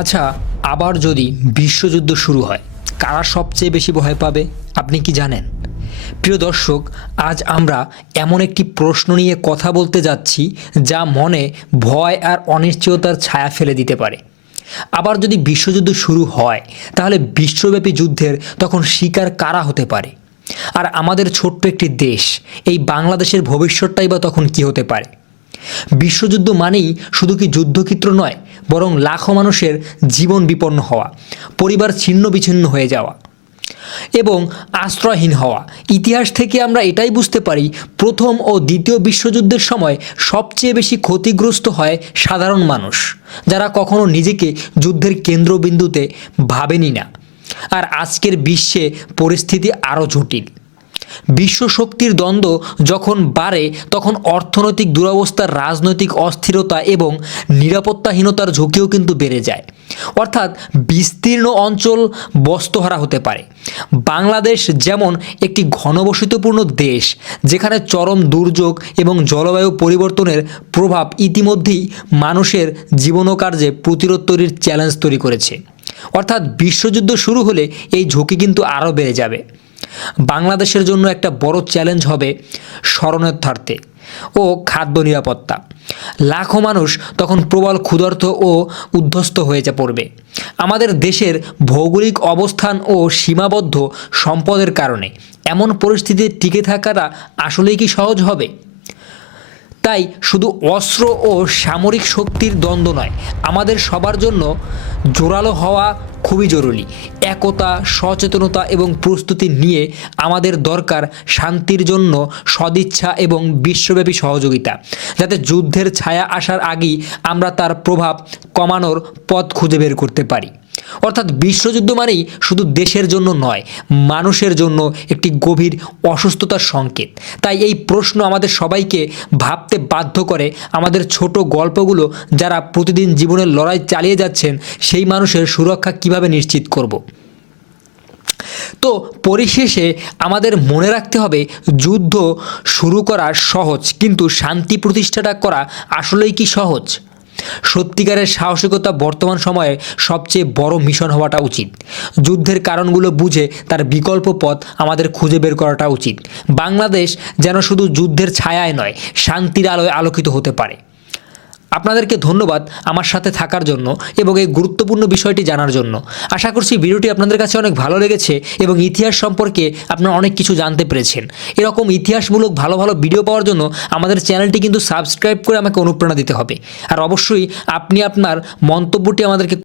আচ্ছা, আবার যদি বিশ্বযুদ্ধ শুরু হয়, কারা সবচেয়ে বেশি ভয় পাবে আপনি কি জানেন? প্রিয় দর্শক, আজ আমরা এমন একটি প্রশ্ন নিয়ে কথা বলতে যাচ্ছি যা মনে ভয় আর অনিশ্চয়তার ছায়া ফেলে দিতে পারে। আবার যদি বিশ্বযুদ্ধ শুরু হয়, তাহলে বিশ্বব্যাপী যুদ্ধের তখন শিকার কারা হতে পারে? আর আমাদের ছোট্ট একটি দেশ, এই বাংলাদেশের ভবিষ্যৎটাই বা তখন কী হতে পারে? বিশ্বযুদ্ধ মানেই শুধু কি যুদ্ধক্ষেত্র নয়, বরং লাখো মানুষের জীবন বিপন্ন হওয়া, পরিবার ছিন্ন বিচ্ছিন্ন হয়ে যাওয়া এবং আশ্রয়হীন হওয়া। ইতিহাস থেকে আমরা এটাই বুঝতে পারি, প্রথম ও দ্বিতীয় বিশ্বযুদ্ধের সময় সবচেয়ে বেশি ক্ষতিগ্রস্ত হয় সাধারণ মানুষ, যারা কখনো নিজেকে যুদ্ধের কেন্দ্রবিন্দুতে ভাবেনি না। আর আজকের বিশ্বে পরিস্থিতি আরও জটিল। বিশ্ব শক্তির দ্বন্দ্ব যখন বাড়ে, তখন অর্থনৈতিক দুরবস্থা, রাজনৈতিক অস্থিরতা এবং নিরাপত্তাহীনতার ঝুঁকিও কিন্তু বেড়ে যায়। অর্থাৎ বিস্তীর্ণ অঞ্চল বস্তুহারা হতে পারে। বাংলাদেশ যেমন একটি ঘনবসতিপূর্ণ দেশ, যেখানে চরম দুর্যোগ এবং জলবায়ু পরিবর্তনের প্রভাব ইতিমধ্যেই মানুষের জীবন ও কার্যে প্রতিরোধ তৈরির চ্যালেঞ্জ তৈরি করেছে। অর্থাৎ বিশ্বযুদ্ধ শুরু হলে এই ঝুঁকি কিন্তু আরও বেড়ে যাবে। বাংলাদেশের জন্য একটা বড় চ্যালেঞ্জ হবে শরণার্থী ও খাদ্য নিরাপত্তা। লাখো মানুষ তখন প্রবল ক্ষুধার্ত ও উদ্ধস্ত হয়ে পড়বে। আমাদের দেশের ভৌগোলিক অবস্থান ও সীমাবদ্ধ সম্পদের কারণে এমন পরিস্থিতিতে টিকে থাকাটা আসলেই কি সহজ হবে? তাই শুধু অস্ত্র ও সামরিক শক্তির দ্বন্দ্ব নয়, আমাদের সবার জন্য জোরালো হওয়া খুবই জরুরি। একতা, সচেতনতা এবং প্রস্তুতি নিয়ে আমাদের দরকার শান্তির জন্য সদিচ্ছা এবং বিশ্বব্যাপী সহযোগিতা, যাতে যুদ্ধের ছায়া আসার আগেই আমরা তার প্রভাব কমানোর পথ খুঁজে বের করতে পারি। অর্থাৎ বিশ্বযুদ্ধ মানেই শুধু দেশের জন্য নয়, মানুষের জন্য একটি গভীর অসুস্থতার সংকেত। তাই এই প্রশ্ন আমাদের সবাইকে ভাবতে বাধ্য করে, আমাদের ছোট গল্পগুলো যারা প্রতিদিন জীবনের লড়াই চালিয়ে যাচ্ছেন, সেই মানুষের সুরক্ষা কিভাবে নিশ্চিত করব। তো পরিশেষে আমাদের মনে রাখতে হবে, যুদ্ধ শুরু করা সহজ, কিন্তু শান্তি প্রতিষ্ঠাটা করা আসলেই কি সহজ? সত্যিকারের সাহসিকতা বর্তমান সময়ে সবচেয়ে বড় মিশন হওয়াটা উচিত। যুদ্ধের কারণগুলো বুঝে তার বিকল্প পথ আমাদের খুঁজে বের করাটা উচিত। বাংলাদেশ যেন শুধু যুদ্ধের ছায়ায় নয়, শান্তির আলোয় আলোকিত হতে পারে। আপনাদেরকে ধন্যবাদ আমার সাথে থাকার জন্য এবং এই গুরুত্বপূর্ণ বিষয়টি জানার জন্য। আশা করছি ভিডিওটি আপনাদের কাছে অনেক ভালো লেগেছে এবং ইতিহাস সম্পর্কে আপনারা অনেক কিছু জানতে পেরেছেন। এরকম ইতিহাসমূলক ভালো ভালো ভিডিও পাওয়ার জন্য আমাদের চ্যানেলটি কিন্তু সাবস্ক্রাইব করে আমাকে অনুপ্রেরণা দিতে হবে। আর অবশ্যই আপনি আপনার মন্তব্যটি আমাদেরকে